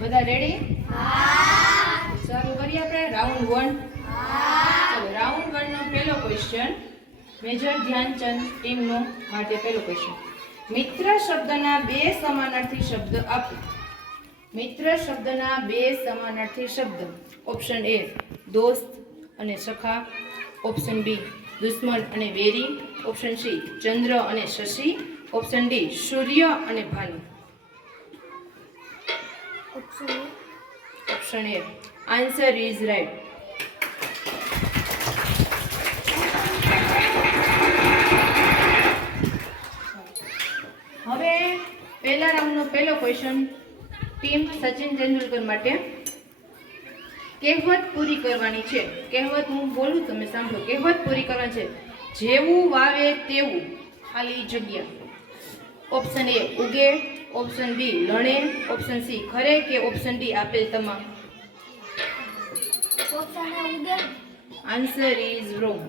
બધા રેડી? ચાલુ કરીએ આપણે રાઉન્ડ 1. ચાલો રાઉન્ડ 1 નો પહેલો ક્વેશ્ચન મેજર ધ્યાનચંદ ટીમનો માટે પહેલો ક્વેશ્ચન. મિત્ર શબ્દના બે સમાનાર્થી શબ્દ આપો. મિત્ર શબ્દના બે સમાનાર્થી શબ્દ. ઓપ્શન એ દોસ્ત અને સખા. ઓપ્શન બી દુશ્મન અને વેરી. ઓપ્શન સી ચંદ્ર અને શશી. ઓપ્શન ડી સૂર્ય અને Bhanu. Option A answer is right. હવે પહેલા રાઉન્ડનો પહેલો ક્વેશ્ચન ટીમ સચિન તેંડુલકર માટે. કહેવત પૂરી કરવાની છે. કહેવત હું બોલું તમે સાંભળો. કહેવત પૂરી કરવાની છે. જેવું વાવે તેવું ખાલી જગ્યા. ઓપ્શન એ ઉગે. ઓપ્શન બી લણે. ઓપ્શન સી ખરે કે ઓપ્શન ડી આપેલ તમામ. Answer is wrong.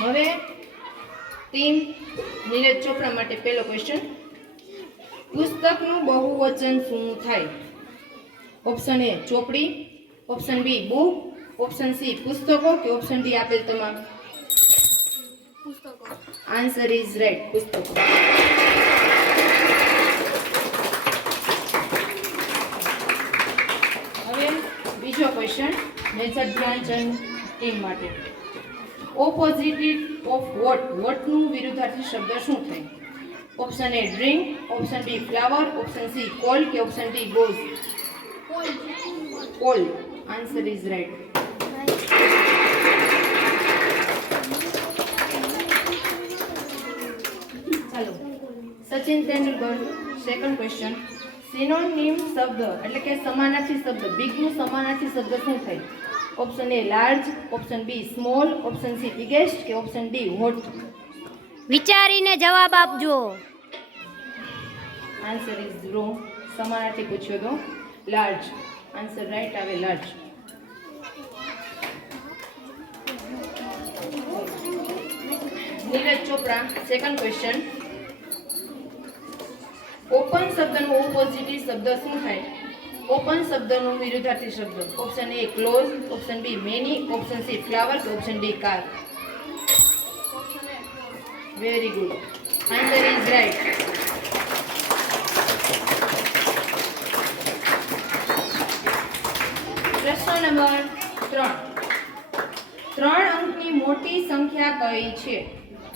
હવે ટીમ નીરજ ચોપડા માટે પહેલો ક્વેશ્ચન. પુસ્તકનું બહુવચન શું થાય? ઓપ્શન એ ચોપડી. Option B book. Option C પુસ્તકો કે ઓપ્શન ડી આપેલ તમામ. Answer is right. પુસ્તકો. હવે બીજો ક્વેશ્ચન મેજર ધ્યાનચંદ ટીમ માટે. Opposite of hot. વોટનું વિરુદ્ધાર્થી શબ્દ શું થાય? Option A drink. Option B flower. Option C cold કે option D goes. Cold. Answer is right. ચાલો Sachin Tendulkar second question. Synonym શબ્દ એટલે કે સમાનાર્થી શબ્દ. બિગનું સમાનાર્થી શબ્દ શું થાય? Option A large. Option B small. Option C biggest કે ઓપ્શન ડી હોટ. વિચારીને જવાબ આપજો. Answer is wrong. સમાનાર્થી પૂછ્યો તો લાર્જ. આન્સર રાઈટ આવે large. Neeraj Chopra second question. Open શબ્દનું ઓપોઝિટિવ શબ્દ શું થાય? ઓપન શબ્દનું વિરુદ્ધાર્થી શબ્દ. Option A close. Option B many. Option C flower કે option D car. Very good. Answer is right. પ્રશ્ન નંબર 3. 3 અંકની મોટી સંખ્યા કઈ છે?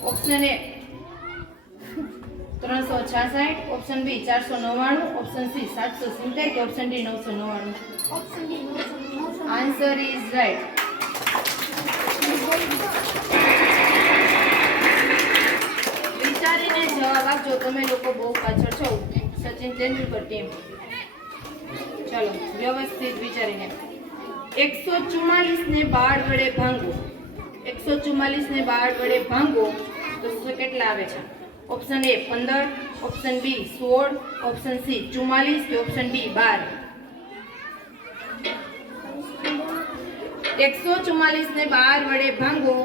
Option A 366. Option B 499. Option C 770 કે option D 999. Answer is right. વિચારીને જવાબ આપજો. તમે લોકો બહુ પાછળ છો. સચિન તેંડુલકર ટીમ. ચાલો વ્યવસ્થિત વિચારીને. 144 ને 12 વડે ભાંગો. 144 ને 12 વડે ભાંગો તો કેટલા આવે છે? Option A 15. Option B 16. Option C 44 કે ઓપ્શન ડી 12. 144 ને 12 વડે ભાંગો.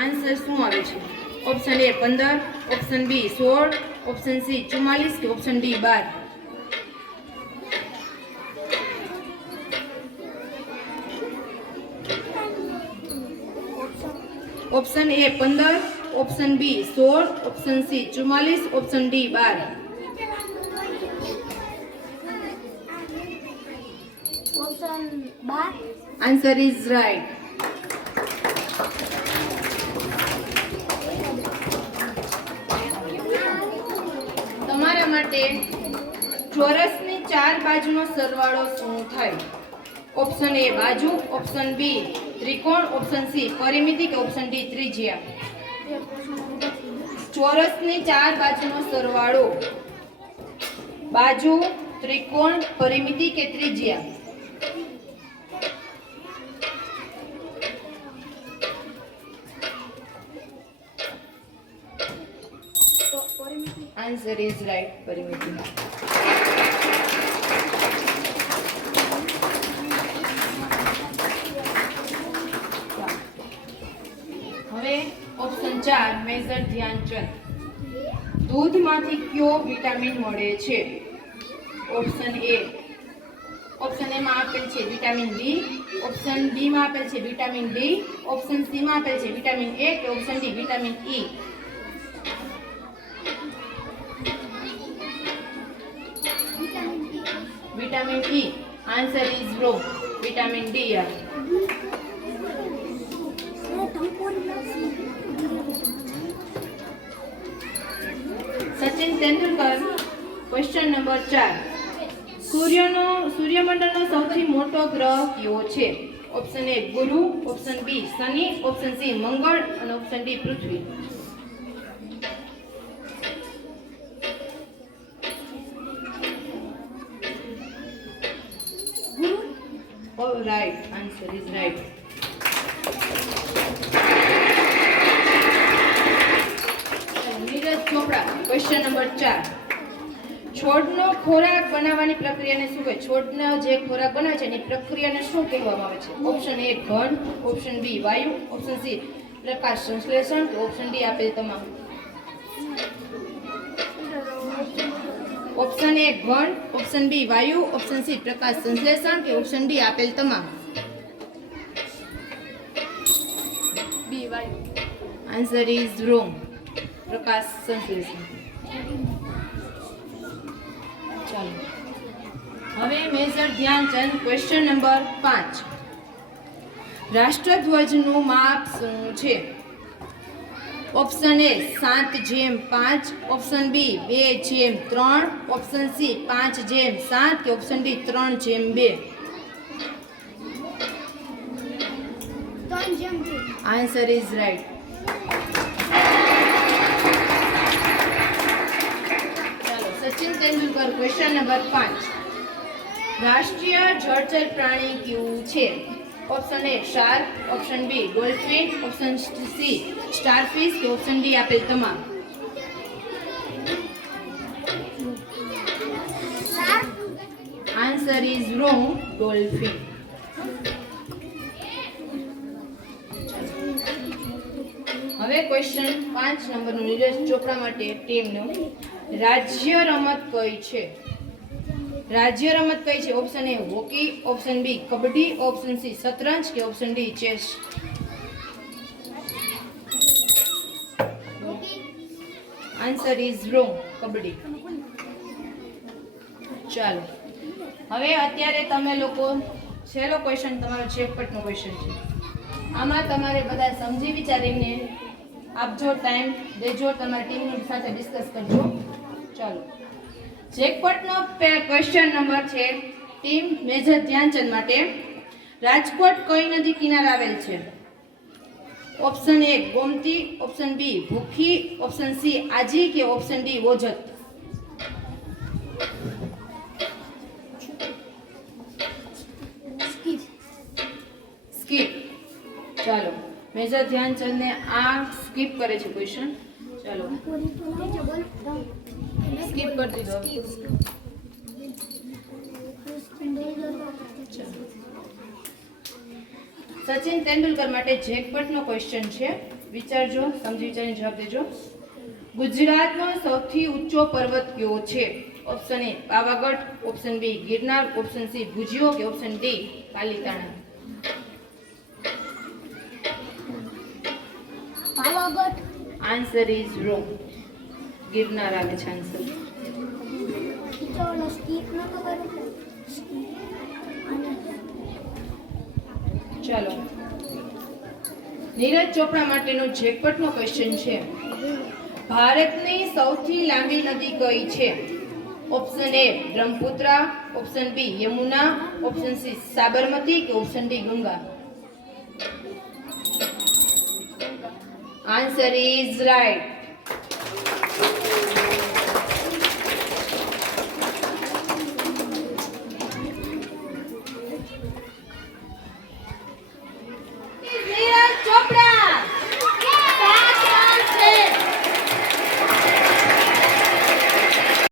આન્સર શું આવે છે? Option A 15. Option B 16. Option C 44 કે option D 12. Option A 15. Option B 16. Option C 44. Option D 12. Answer is right. તમારા માટે ચોરસની 4 બાજુનો સરવાળો શું થાય? ઓપ્શન એ બાજુ. ઓપ્શન બી ત્રિકોણ. ઓપ્શન સી પરિમિતિ કે ઓપ્શન ડી ત્રિજ્યા. ચોરસની 4 બાજુનો સરવાળો બાજુ, ત્રિકોણ, પરિમિતિ કે ત્રિજ્યા. Answer is right. પરિમિતિ. હવે ઓપ્શન 4 મેજર ધ્યાનચંદ. દૂધમાંથી કયો વિટામિન મળે છે? ઓપ્શન એ માં આપેલ છે વિટામિન બી, ઓપ્શન બી માં આપેલ છે વિટામિન ડી, ઓપ્શન સી માં આપેલ છે વિટામિન એ કે option D vitamin E. Vitamin E. Answer is wrong. Vitamin D યાર. સચિન તેંડુલકર. Question number 4. સૂર્યમંડળનો સૌથી મોટો ગ્રહ કયો છે? ઓપ્શન એ ગુરુ, ઓપ્શન બી શનિ, ઓપ્શન સી મંગળ અને ઓપ્શન ડી પૃથ્વી. All right, answer is right. Neeraj Chopra. Question number 4. છોડનો ખોરાક બનાવવાની પ્રક્રિયાને શું કહે? છોડનો જે ખોરાક બનાવે છે એની પ્રક્રિયાને શું કહેવામાં આવે છે? ઓપ્શન એ ઘન, ઓપ્શન બી વાયુ, ઓપ્શન સી પ્રકાશ સંશ્લેષણ કે ઓપ્શન ડી આપેલ તમામ. ઓપ્શન એ ઘન, ઓપ્શન બી વાયુ, ઓપ્શન સી પ્રકાશ સંશ્લેષણ કે ઓપ્શન ડી આપેલ તમામ. બી વાયુ. Answer is wrong. પ્રકાશ સંશ્લેષણ. ચાલો હવે મેજર ધ્યાનચંદ. Question number 5. રાષ્ટ્રધ્વજનું માપ શું છે? Option A 7/5, option B 2/3, option C 5/7 કે option D 3/2. Answer is right. ચાલો સચિન તેંડુલકર. Question number 5. રાષ્ટ્રીય જળચર પ્રાણી કયું છે? Option A shark, option B dolphin, option C starfish કે ઓપ્શન ડી આપેલ તમામ. Answer is wrong. ડોલ્ફિન. હવે ક્વેશ્ચન 5 નંબરનું નીરજ ચોપડા માટે ટીમનું. રાજ્ય રમત કઈ છે? રાજ્ય રમત કઈ છે? Option A hockey, option B kabaddi, option C શતરંજ કે option D chess. Answer is wrong. Kabaddi. ચાલો હવે અત્યારે તમે લોકો છેલ્લો ક્વેશ્ચન તમારો ચેકપટનો ક્વેશ્ચન છે. આમાં તમારે બધા સમજી વિચારીને આપજો, ટાઈમ દેજો, તમારી ટીમની સાથે ડિસ્કસ કરજો. ચાલો જેકપટનો ક્વેશ્ચન નંબર છે ટીમ મેજર ધ્યાનચંદ માટે. રાજકોટ કઈ નદી કિનારે આવેલ છે? Option A Gomti, option B Bhukhi, option C Aji કે ઓપ્શન ડી ઓજત. સ્કીપ. ચાલો મેજર ધ્યાનચંદ ને આ સ્કીપ કરે છે ક્વેશ્ચન. ચાલો સ્કીપ કરી દીધો. સચિન તેંડુલકર માટે જેકપટનો ક્વેશ્ચન છે. વિચારજો, સમજી વિચારીને જવાબ દેજો. ગુજરાતનો સૌથી ઊંચો પર્વત કયો છે? Option A Pavagadh, option B Girnar, option C Bhujiyo કે option D Palitana. Pavagadh. Answer is wrong. Girnar આવે છે આન્સર. ચાલો નીરજ ચોપડા માટેનો જેકપટનો ક્વેશ્ચન છે. ભારતની સૌથી લાંબી નદી કઈ છે? Option A Brahmaputra, option B Yamuna, option C Sabarmati કે option D Ganga. Answer is right.